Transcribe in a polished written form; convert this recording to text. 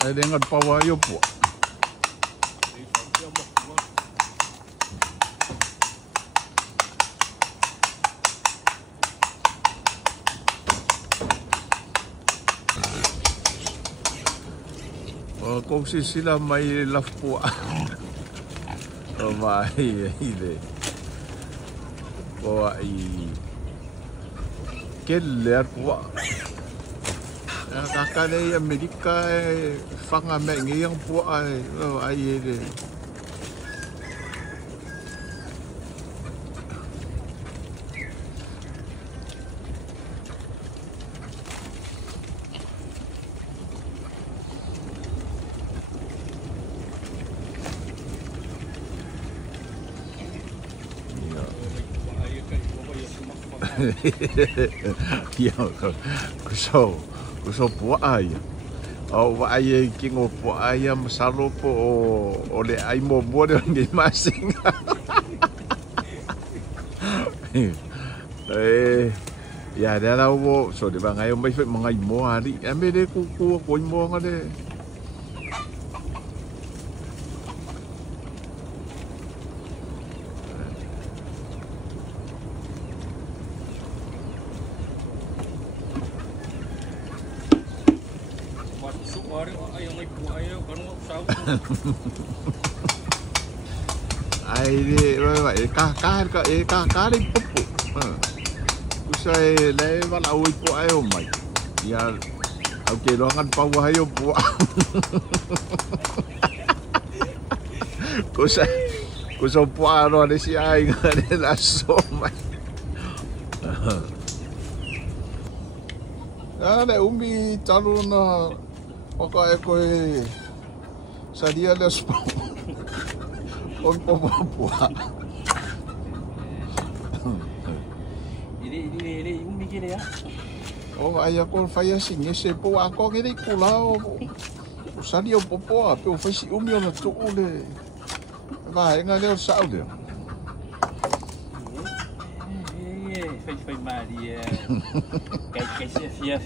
Ai renga paua yo puaa. Kau sila mai la puaa. O mai ile. Puaa I kele ar puaa. Kakane I Amerika whanga me ngiang puaa ai ele. Ia kuso puaa ia. O ai kingo puaa ia masalo po o le ai mo mo de ngi masinga. Ya da wo so de banga yo mai fe mangai mo ari. Ame de ku ko mo ngade. Ai de ka ri popo. Usai le wala oi puaa o mai. Ia au ke longan pau hai o puaa. Kusa puaa ro le si ai ngare la so mai. Ale umi talu na oka e koe sadia le spo. On puaa. Ini umi kira ya. O ai ako fai assim ese puaa ko ke kula o sadia popo pe o fai si umi ona tu le. Vai nga le saude. Fai Maria. Kay siya.